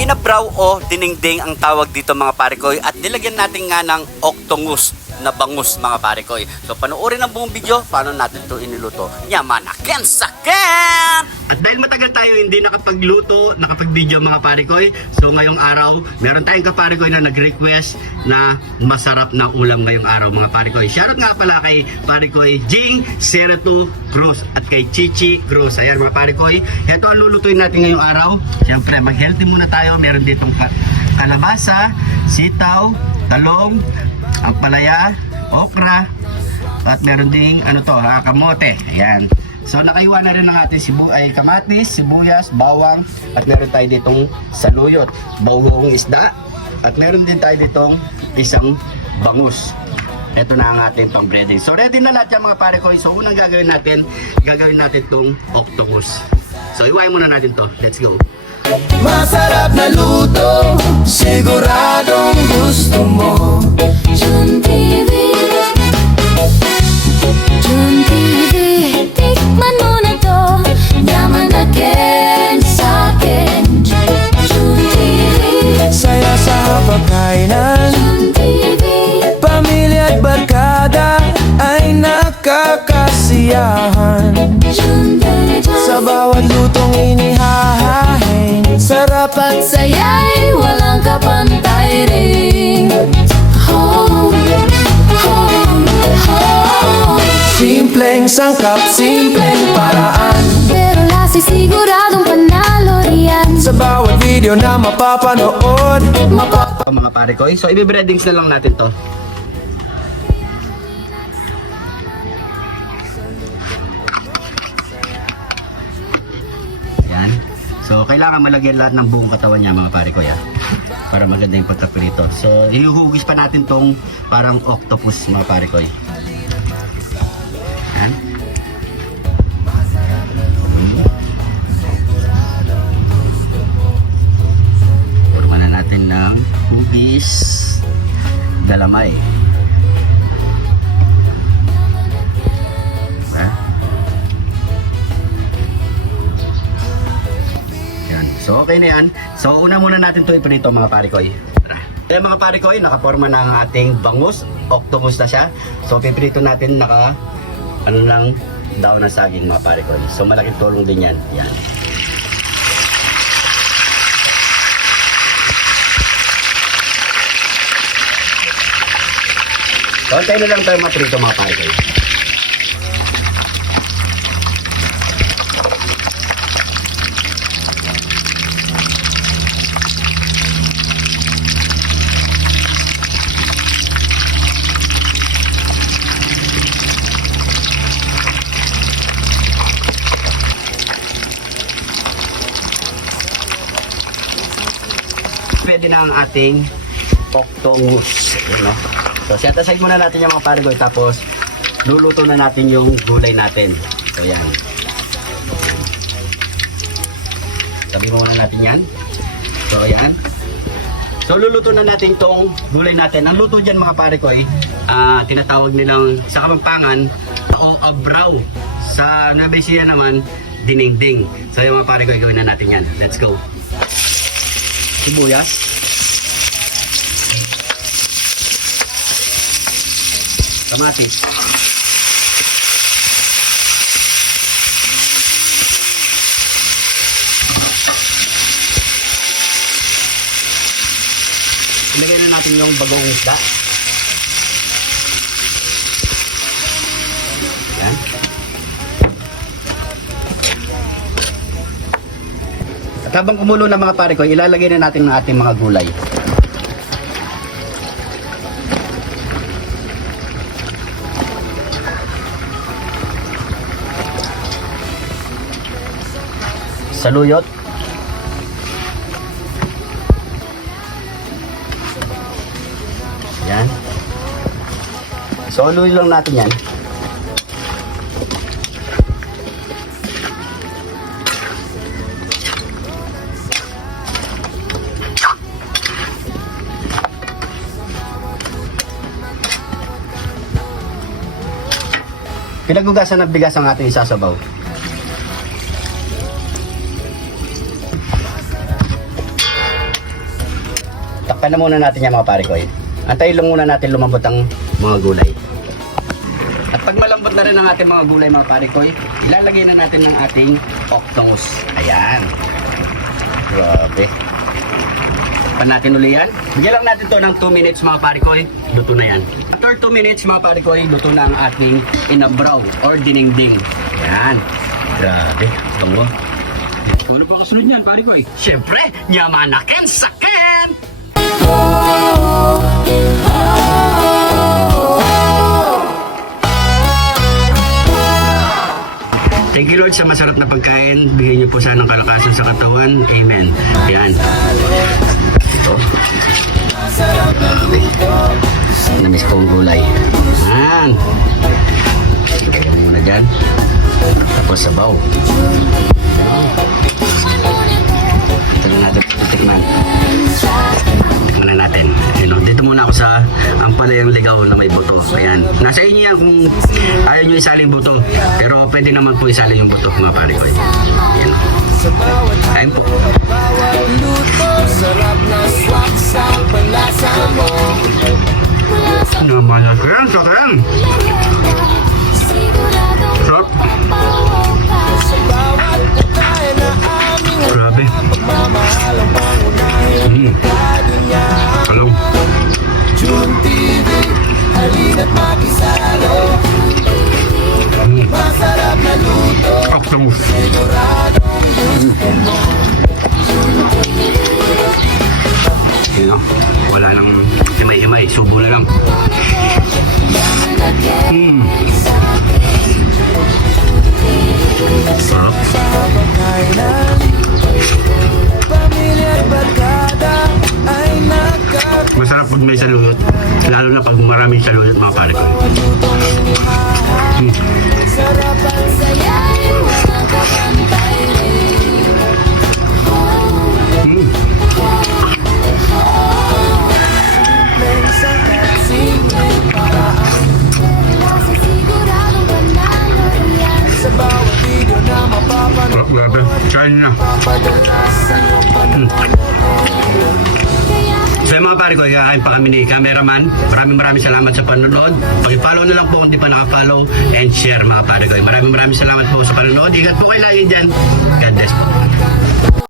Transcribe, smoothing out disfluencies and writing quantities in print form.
Inabraw o dinengdeng ang tawag dito mga parekoy, at nilagyan natin nga ng octongus na bangus mga parekoy. So panoorin ang buong video paano natin to iniluto. Yamanaken saken! At dahil matagal tayo hindi nakapag-video mga parekoy, so ngayong araw meron tayong kaparekoy na nag-request na masarap na ulam ngayong araw mga parekoy. Shoutout nga pala kay parekoy Jing Serato Cruz at kay Chichi Cruz. Ayan mga parekoy, ito ang lulutuin natin ngayong araw. Siyempre mag-healthy muna tayo. Meron ditong kalabasa, sitaw, talong, ang palaya, okra, at meron ding kamote. Ayan. So nakaiwa na rin ng ating kamatis, sibuyas, bawang, at meron tayo ditong saluyot, bawang isda, at meron din tayo ditong isang bangus. Ito na ang ating pang breading. So ready na lahat yan mga parekoy. So unang gagawin natin itong octopus. So iwain muna natin to. Let's go. Masarap na luto, siguradong gusto mo. Jun TV, Jun TV, tikman mo na to. Yaman again sa akin. Jun TV, Saya sa pagkainan, Jun TV, pamilya at barkada ay nakakasiyahan. Jun TV, Sa bawat lutong inihahain, sarap at saya'y walang kapantay rin. Home, home, home. simpleng sangkap, simpleng paraan. Pero lasa'y siguradong panalo riyan. Sa bawat video na mapapanood, Mga parekoy, so i-breadings na lang natin to. Yan. So kailangan malagyan lahat ng buong katawan niya mga parekoy para maganda yung pagkaprito. So ihuhugis pa natin tong parang octopus mga parekoy. Yan. Forma na natin ng hugis dalamay. Diba? Yan. So okay na yan. So una muna natin ito iprito mga parekoy. Kaya mga parekoy, nakaporma na ang ating bangus. Octopus na siya. So piprito natin lang daon ng saging mga parekoy. So malaking tulong din yan. Yan. Konti na lang tayo maprito mga parekoy. Pwede na ang ating octongus. No? So set aside muna natin yung mga parekoy, tapos luluto na natin yung gulay natin. So yan. Sabi muna natin yan. So yan. So luluto na natin tong gulay natin. Ang luto dyan mga parekoy, tinatawag nilang sa Kapampangan o abraw. Sa Nueva Ecija naman, dinengdeng. So yung mga parekoy, gawin na natin yan. Let's go. Sibuyas, kamatis, ilagay na natin yung bagong isda. Yan. At habang kumulo na mga pare ko, ilalagay na natin ng ating mga gulay. Saluyot. Yan. So, haluin lang natin yan. Pinagugasan ng bigas ang ating isasabaw. Takpan na muna natin yan mga pare ko. Antayin lang muna natin lumambot ang mga gulay. At pag malambot na rin ang ating mga gulay mga pare ko, ilalagay na natin ng ating octongus. Ayan. Grabe. Pan natin uli yan. Bigyan lang natin to ng 2 minutes mga pare ko. Luto na yan. After 2 minutes mga pare ko, luto na ang ating inabraw or dinengding. Ayan. Grabe. Tungo. Ano pa kasunod niyan, pare ko eh? Siyempre, Yamanaken Saken! Thank you Lord sa masarap na pagkain. Bigyan niyo po sana ng kalakasan sa katawan. Amen. Yan. Ito. Namiss ko ang gulay. Yan. Kaya mo muna dyan. Tapos sabaw. Ito na natin titikman. Tikman na natin. Ayun, dito muna ako sa ang panayang ligaw na may buto. Ayan. Nasa inyo yan kung ayaw nyo isaling buto. Pero pwede naman po isaling yung buto mga pare ko. Ayan. Ayun po. Naman na kaya. Sakyan. Sarap. Grabe. Alam. Octongus. Yun o. Wala nang himay-himay. Subo na lang. Sarap. Masarap pag may saluyot. Lalo na pag maraming saluyot mga pare ko. Oh, grabe. Kain na. So yung mga pare ko, kakain pa kami ni cameraman. Maraming salamat sa panonood. Paki-follow na lang po kung di pa naka-follow and share mga pare ko. Maraming salamat po sa panonood. Ingat po kayo lagi dyan. God bless po.